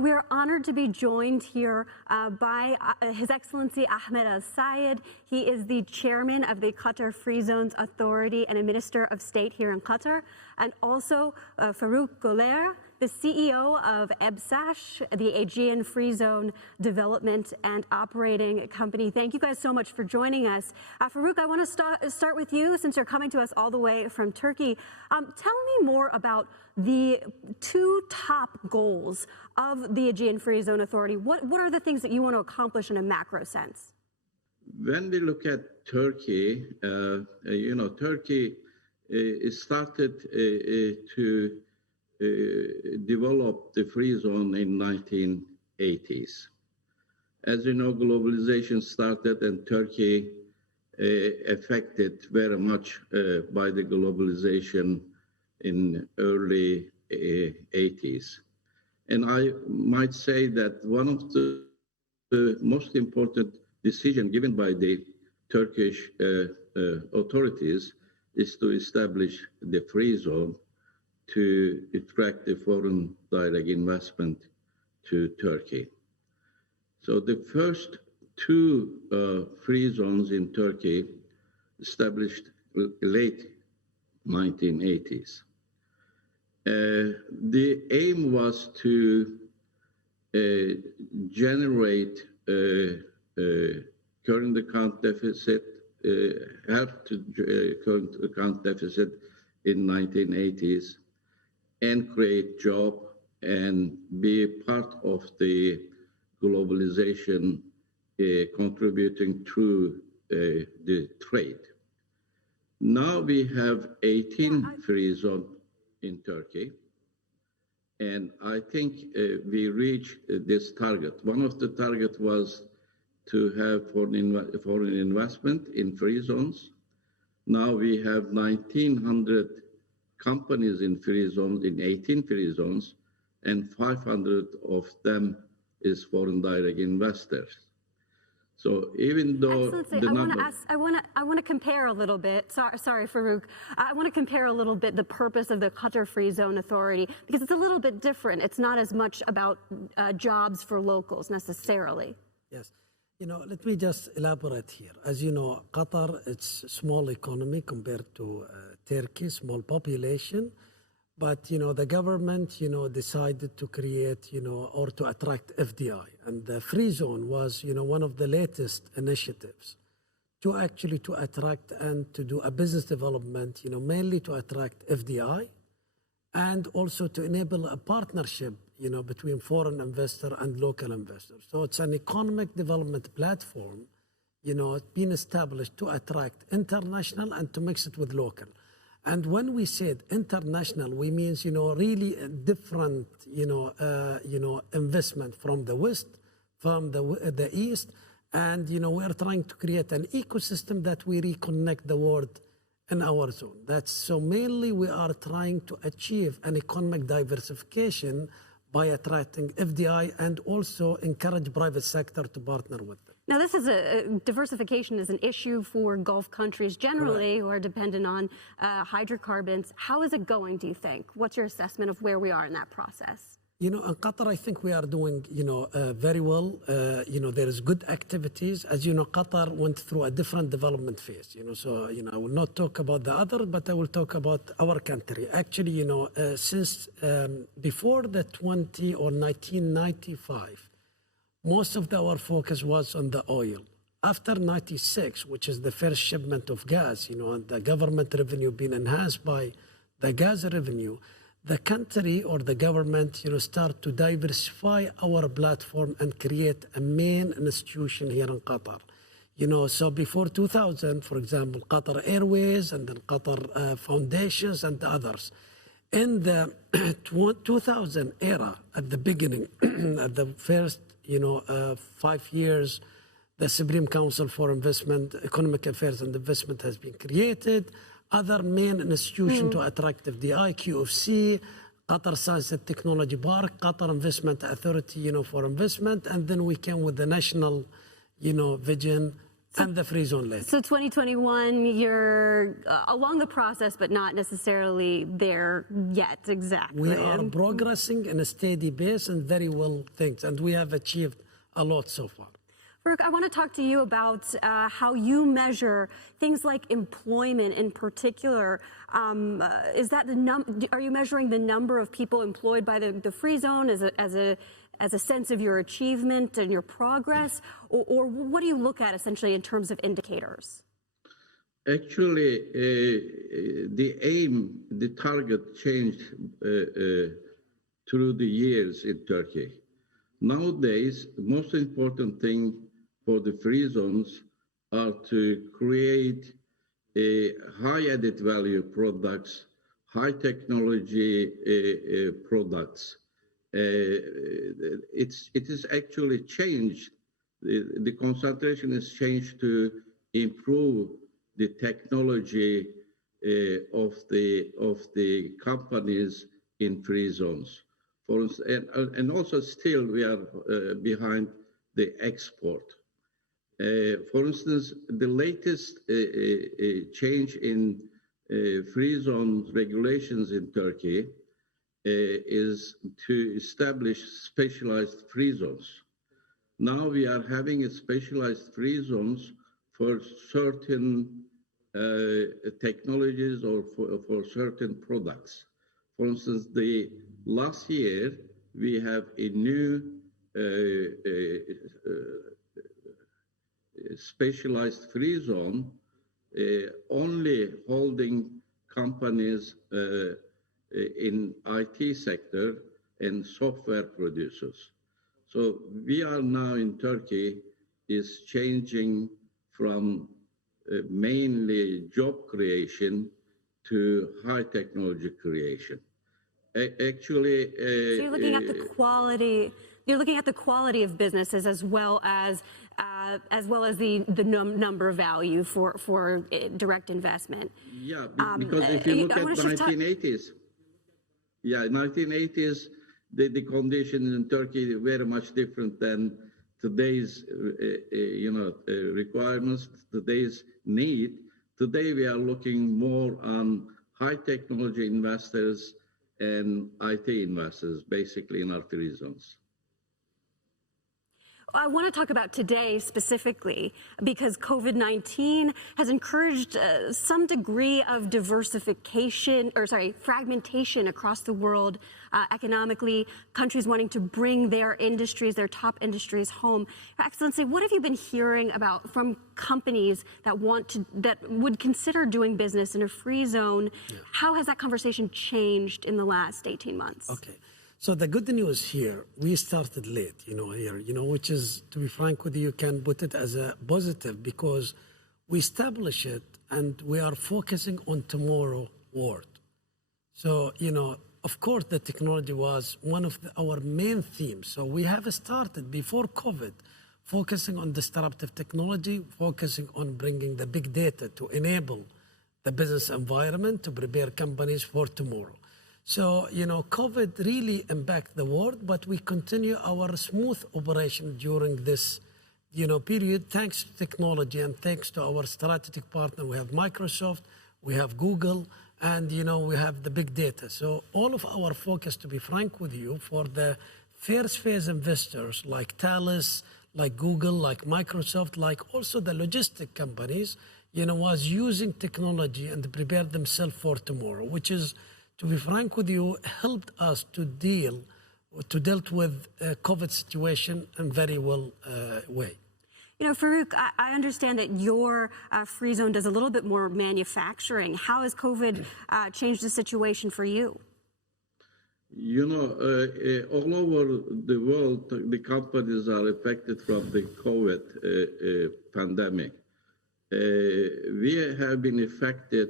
we are honored to be joined here by His Excellency Ahmad Al-Sayed. He is the chairman of the Qatar Free Zones Authority and a Minister of State here in Qatar, and also Farouk Goulair, the CEO of EBSASH, the Aegean Free Zone Development and Operating Company. Thank you guys so much for joining us. Farouk, I want to start with you since you're coming to us all the way from Turkey. Tell me more about the two top goals of the Aegean Free Zone Authority. What are the things that you want to accomplish in a macro sense? When we look at Turkey, Turkey started to developed the free zone in 1980s. As you know, globalization started and Turkey affected very much by the globalization in early 80s. And I might say that one of the most important decisions given by the Turkish authorities is to establish the free zone to attract the foreign direct investment to Turkey. So the first two free zones in Turkey established late 1980s. The aim was to generate current account deficit, help to current account deficit in 1980s, and create job and be a part of the globalization, contributing to the trade. Now we have 18 free zones in Turkey, and I think we reached this target. One of the targets was to have foreign investment in free zones. Now we have 1,900 companies in free zones, in 18 free zones, and 500 of them is foreign direct investors. So even though I want to compare a little bit. Sorry, Farouk. I want to compare a little bit the purpose of the Qatar Free Zone Authority, because it's a little bit different. It's not as much about jobs for locals necessarily. Yes. Let me just elaborate here. As you know, Qatar, it's a small economy compared to Turkey, small population. But, the government, decided to create, or to attract FDI. And the free zone was, one of the latest initiatives to attract and to do a business development, mainly to attract FDI and also to enable a partnership, between foreign investor and local investors. So it's an economic development platform, being established to attract international and to mix it with local. And when we said international, we mean, really a different, investment from the West, from the East. And, we're trying to create an ecosystem that we reconnect the world in our zone. So mainly we are trying to achieve an economic diversification by attracting FDI and also encourage private sector to partner with them. Now, this is diversification is an issue for Gulf countries generally who are dependent on hydrocarbons. How is it going, do you think? What's your assessment of where we are in that process? In Qatar, I think we are doing, very well. There is good activities. As you know, Qatar went through a different development phase. So, I will not talk about the other, but I will talk about our country. Actually, since before the 1995, most of our focus was on the oil. After 96, which is the first shipment of gas, and the government revenue being enhanced by the gas revenue, the country or the government, start to diversify our platform and create a main institution here in Qatar. So before 2000, for example, Qatar Airways and then Qatar Foundations and others. In the 2000 era, at the beginning, at the first 5 years, the Supreme Council for Investment, Economic Affairs and Investment has been created. Other main institutions to attract FDI, QFZA, Qatar Science and Technology Park, Qatar Investment Authority, for investment. And then we came with the national, vision and the free zone later. So 2021, you're along the process, but not necessarily there yet, exactly. We are progressing in a steady pace and very well things, and we have achieved a lot so far. Farouk, I want to talk to you about how you measure things like employment in particular. Is that are you measuring the number of people employed by the free zone as a sense of your achievement and your progress, or what do you look at essentially in terms of indicators? Actually, the target changed through the years in Turkey. Nowadays, the most important thing for the free zones are to create high added value products, high technology products. It is actually changed. The concentration is changed to improve the technology of the companies in free zones. For instance, and also still we are behind the export. For instance, the latest change in free zone regulations in Turkey is to establish specialized free zones. Now we are having a specialized free zones for certain technologies or for certain products. For instance, the last year we have a new specialized free zone only holding companies in IT sector and software producers. So we are now in Turkey is changing from mainly job creation to high technology creation. Actually, so you're looking at the quality. You're looking at the quality of businesses as well as the number value for direct investment. Yeah, because if you look at 1980s, 1980s, the conditions in Turkey are very much different than today's, requirements, today's need. Today we are looking more on high technology investors and IT investors, basically in our free zones. I want to talk about today specifically because COVID-19 has encouraged some degree of fragmentation across the world economically, countries wanting to bring their industries, their top industries home. Your Excellency, what have you been hearing about from companies that would consider doing business in a free zone? Yeah. How has that conversation changed in the last 18 months? Okay. So the good news here, we started late, which is, to be frank with you, can put it as a positive because we established it and we are focusing on tomorrow world. So, of course, the technology was one of our main themes. So we have started before COVID, focusing on disruptive technology, focusing on bringing the big data to enable the business environment to prepare companies for tomorrow. So, COVID really impacted the world, but we continue our smooth operation during this, period, thanks to technology and thanks to our strategic partner. We have Microsoft, we have Google, and, we have the big data. So all of our focus, to be frank with you, for the first phase investors like Thales, like Google, like Microsoft, like also the logistic companies, was using technology and prepare themselves for tomorrow, which is, to be frank with you, helped us to dealt with COVID situation in very well way. Farouk, I understand that your free zone does a little bit more manufacturing. How has COVID changed the situation for you? All over the world, the companies are affected from the COVID pandemic. We have been affected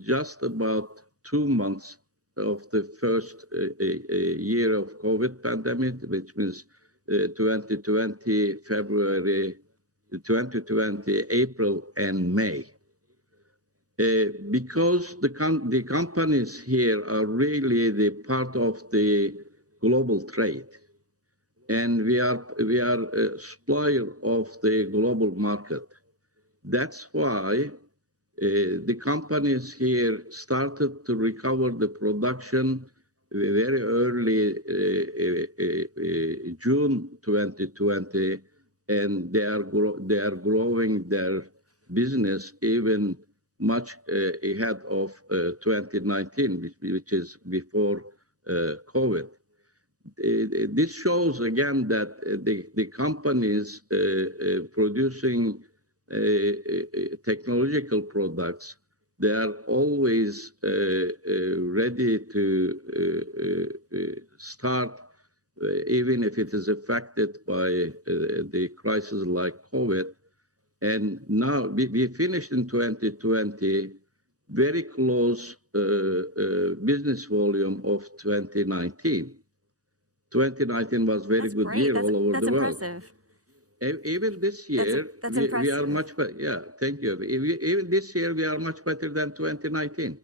just about 2 months of the first year of COVID pandemic, which means 2020 February, 2020 April and May. Because the companies here are really the part of the global trade, and we are a supplier of the global market. That's why the companies here started to recover the production very early June 2020, and they are growing their business even much ahead of 2019, which is before COVID. This shows again that the companies producing technological products, they are always ready to start, even if it is affected by the crisis like COVID. And now we finished in 2020 very close business volume of 2019. 2019 was very That's good great. year all over the world. Impressive. Even this year, that's we are much better. Yeah, thank you. Even this year, we are much better than 2019.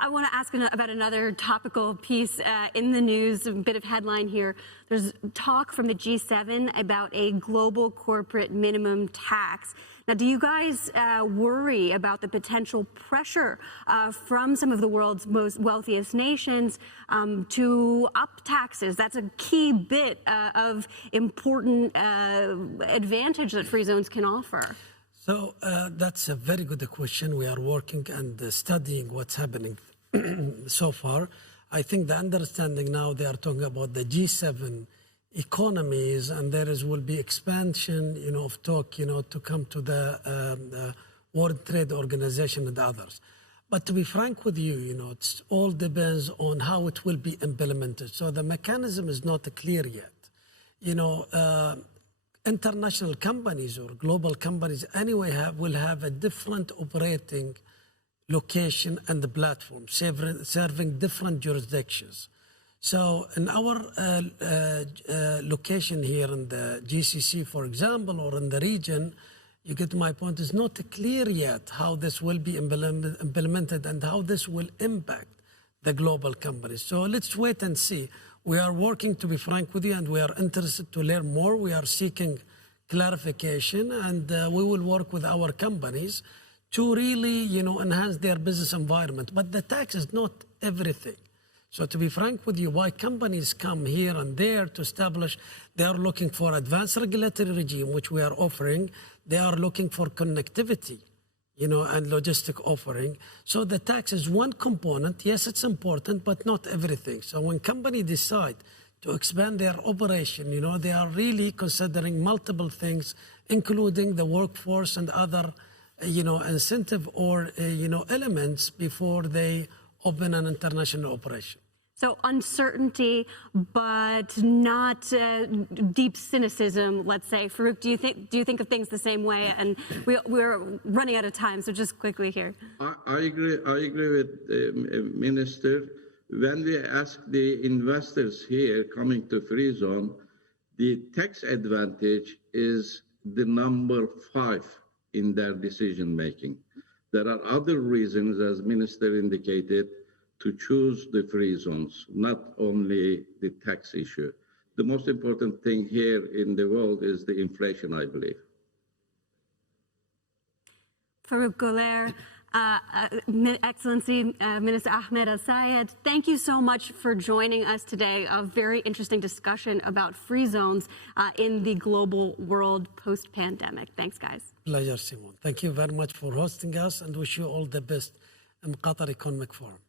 I want to ask about another topical piece in the news, a bit of headline here. There's talk from the G7 about a global corporate minimum tax. Now, do you guys worry about the potential pressure from some of the world's most wealthiest nations to up taxes? That's a key bit of important advantage that free zones can offer. So that's a very good question. We are working and studying what's happening so far. I think the understanding now, they are talking about the G7 economies, and will be expansion, of talk, to come to the World Trade Organization and others. But to be frank with you, it all depends on how it will be implemented. So the mechanism is not clear yet. International companies or global companies anyway will have a different operating location and the platform, serving different jurisdictions. So in our location here in the GCC, for example, or in the region, you get my point, it's not clear yet how this will be implemented and how this will impact the global companies. So let's wait and see. We are working, to be frank with you, and we are interested to learn more. We are seeking clarification, and we will work with our companies to really, enhance their business environment. But the tax is not everything. So to be frank with you, why companies come here and there to establish, they are looking for advanced regulatory regime, which we are offering. They are looking for connectivity, and logistic offering. So the tax is one component. Yes, it's important, but not everything. So when companies decide to expand their operation, they are really considering multiple things, including the workforce and other, incentive or, elements before they open an international operation. So uncertainty, but not deep cynicism, let's say. Farouk, do you think of things the same way? And we're running out of time, so just quickly here. I agree with Minister. When we ask the investors here coming to Free Zone, the tax advantage is the number 5 in their decision making. There are other reasons, as Minister indicated, to choose the free zones, not only the tax issue. The most important thing here in the world is the inflation, I believe. Farouk Goulair, Excellency Minister Ahmad Al-Sayed, thank you so much for joining us today. A very interesting discussion about free zones in the global world post-pandemic. Thanks, guys. Pleasure, Simon. Thank you very much for hosting us, and wish you all the best in Qatar Economic Forum.